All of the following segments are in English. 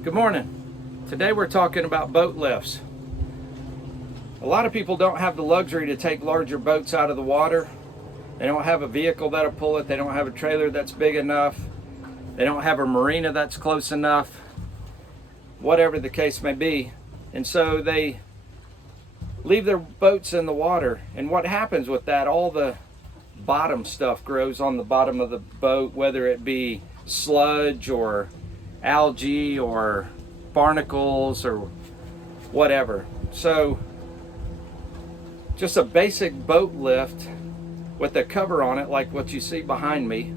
Good morning. Today we're talking about boat lifts. A lot of people don't have the luxury to take larger boats out of the water. They don't have a vehicle that'll pull it. They don't have a trailer that's big enough. They don't have a marina that's close enough. Whatever the case may be. And so they leave their boats in the water. And what happens with that, all the bottom stuff grows on the bottom of the boat, whether it be sludge or algae or barnacles or whatever. So just a basic boat lift with a cover on it like what you see behind me,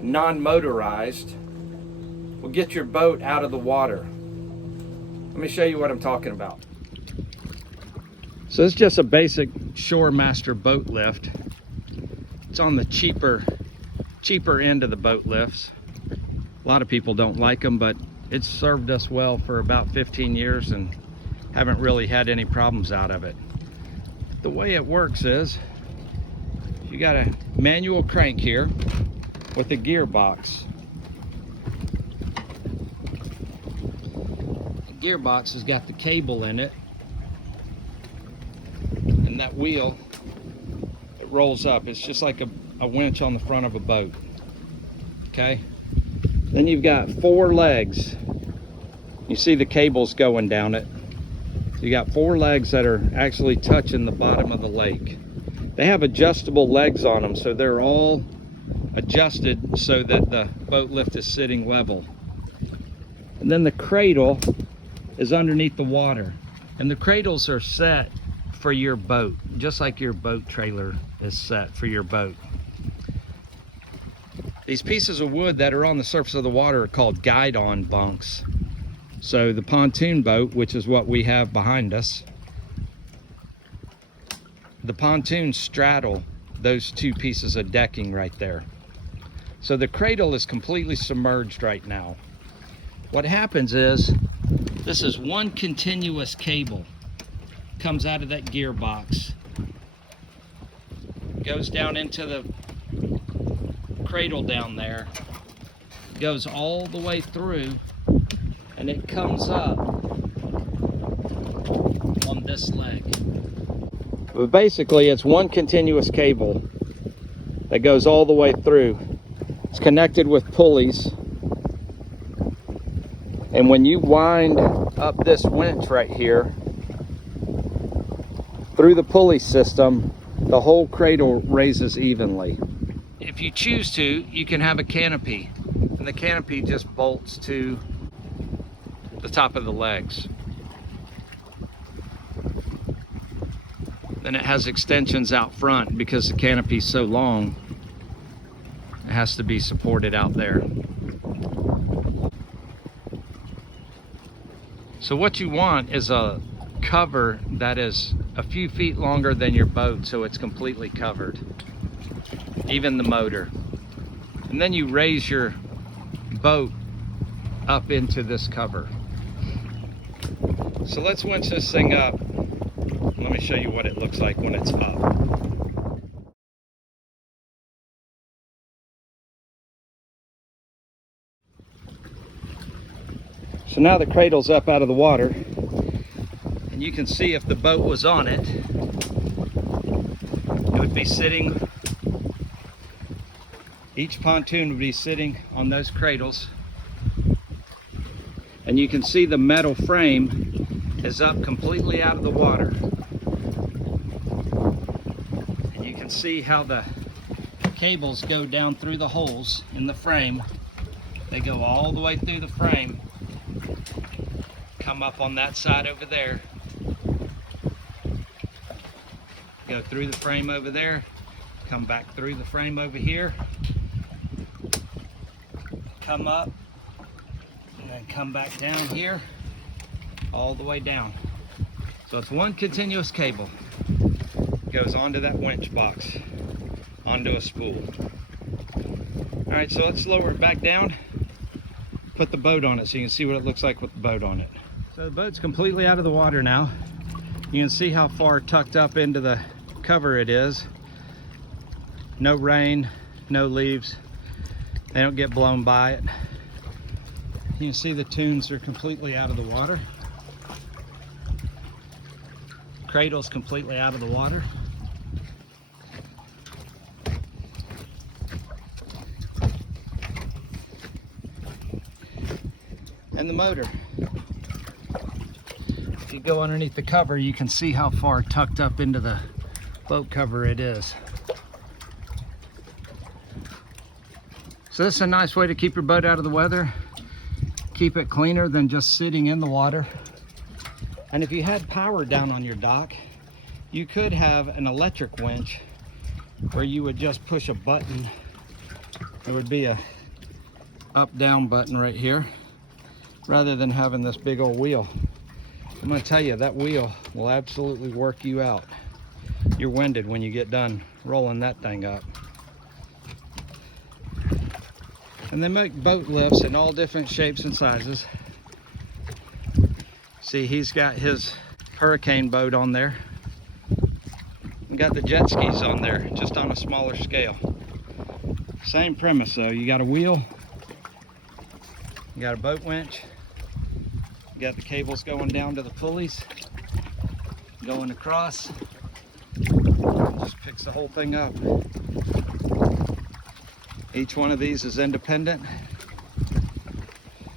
non-motorized, will get your boat out of the water. Let me show you what I'm talking about. So it's just a basic ShoreMaster boat lift. It's on the cheaper end of the boat lifts. A lot of people don't like them, but it's served us well for about 15 years and haven't really had any problems out of it. The way it works is you got a manual crank here with a gearbox. The gearbox has got the cable in it, and that wheel, it rolls up. It's just like a winch on the front of a boat. Okay? Then you've got 4 legs. You see the cables going down it. So you got 4 legs that are actually touching the bottom of the lake. They have adjustable legs on them, so they're all adjusted so that the boat lift is sitting level. And then the cradle is underneath the water. And the cradles are set for your boat, just like your boat trailer is set for your boat. These pieces of wood that are on the surface of the water are called guide-on bunks. So the pontoon boat, which is what we have behind us, the pontoons straddle those 2 pieces of decking right there. So the cradle is completely submerged right now. What happens is, this is one continuous cable. Comes out of that gearbox, goes down into the cradle down there, goes all the way through, and it comes up on this leg. But basically it's one continuous cable that goes all the way through. It's connected with pulleys, and when you wind up this winch right here through the pulley system, the whole cradle raises evenly. If you choose to, you can have a canopy, and the canopy just bolts to the top of the legs. Then it has extensions out front because the canopy is so long, it has to be supported out there. So what you want is a cover that is a few feet longer than your boat, so it's completely covered, even the motor. And then you raise your boat up into this cover. So let's winch this thing up. Let me show you what it looks like when it's up. So now the cradle's up out of the water, and you can see if the boat was on it, it would be sitting, each pontoon would be sitting on those cradles, and you can see the metal frame is up completely out of the water. And you can see how the cables go down through the holes in the frame. They go all the way through the frame, come up on that side over there, go through the frame over there, come back through the frame over here, come up, and then come back down here, all the way down. So it's one continuous cable. Goes onto that winch box, onto a spool. All right, so let's lower it back down, put the boat on it so you can see what it looks like with the boat on it. So the boat's completely out of the water now. You can see how far tucked up into the cover it is. No rain, no leaves. They don't get blown by it. You can see the tunes are completely out of the water. Cradle's completely out of the water. And the motor. If you go underneath the cover, you can see how far tucked up into the boat cover it is. So this is a nice way to keep your boat out of the weather. Keep it cleaner than just sitting in the water. And if you had power down on your dock, you could have an electric winch where you would just push a button. It would be a up-down button right here, rather than having this big old wheel. I'm gonna tell you, that wheel will absolutely work you out. You're winded when you get done rolling that thing up. And they make boat lifts in all different shapes and sizes. See, he's got his hurricane boat on there. We got the jet skis on there, just on a smaller scale. Same premise though, you got a wheel, you got a boat winch, you got the cables going down to the pulleys, going across, just picks the whole thing up. Each one of these is independent.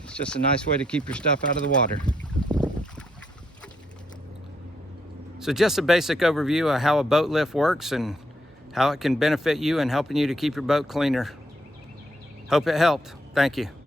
It's just a nice way to keep your stuff out of the water. So just a basic overview of how a boat lift works and how it can benefit you in helping you to keep your boat cleaner. Hope it helped. Thank you.